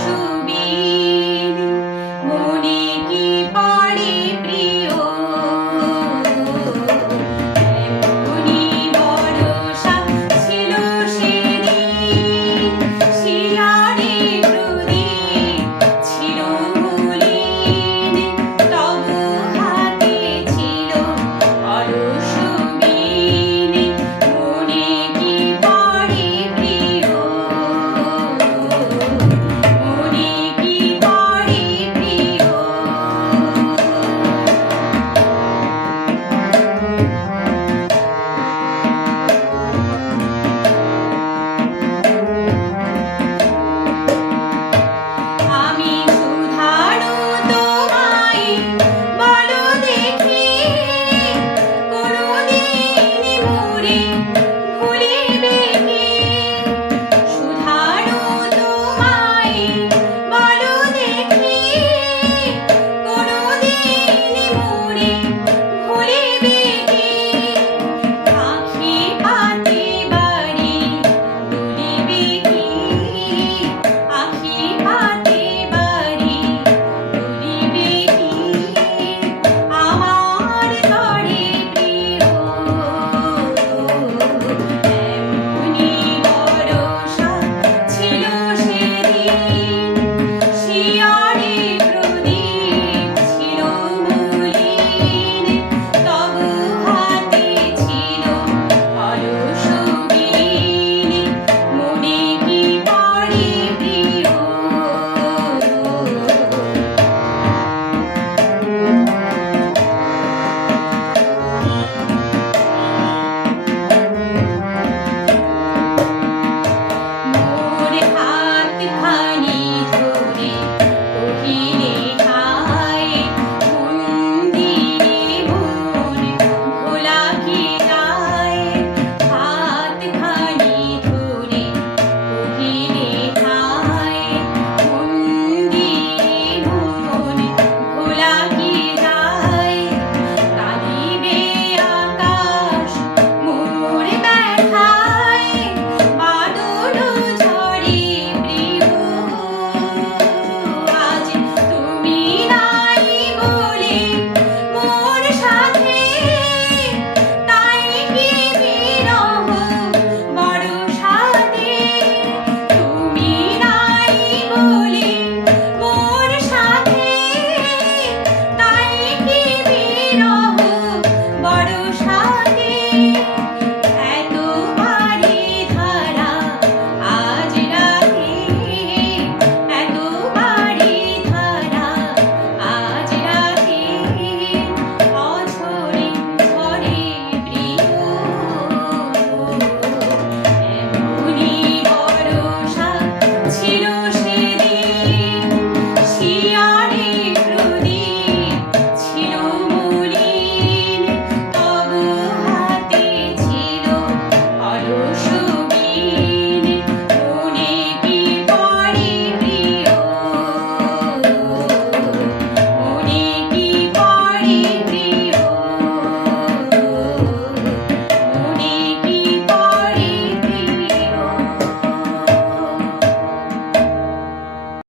সুবীর মনে কি পড়ে প্রিয় এমনি ভরসা ছিল সেদিন শিয়ারে প্রদীপ ছিল মলিন তবু হাতে ছিল অলস বীণ মনে কি পড়ে প্রিয় মনে কি পড়ে প্রিয় আমি শুধারু তোমায় বলো দেখি কোনদিন মোরে ভুলিবে কি শুধারু তোমায় বলো দেখি কোনদিন মোরে ভুলিবে কি আঁখি পাতে বাড়ি তুলিবে কি আঁখি পাতে বাড়ি তুলিবে কি আমার তরে প্রিয় এমনি ভরসা ছিল সেদিন শিয়ারে প্রদীপ ছিল মলিন তবু হাতে ছিল অলস বীণ মনে কি পড়ে প্রিয় মোর হাতখানি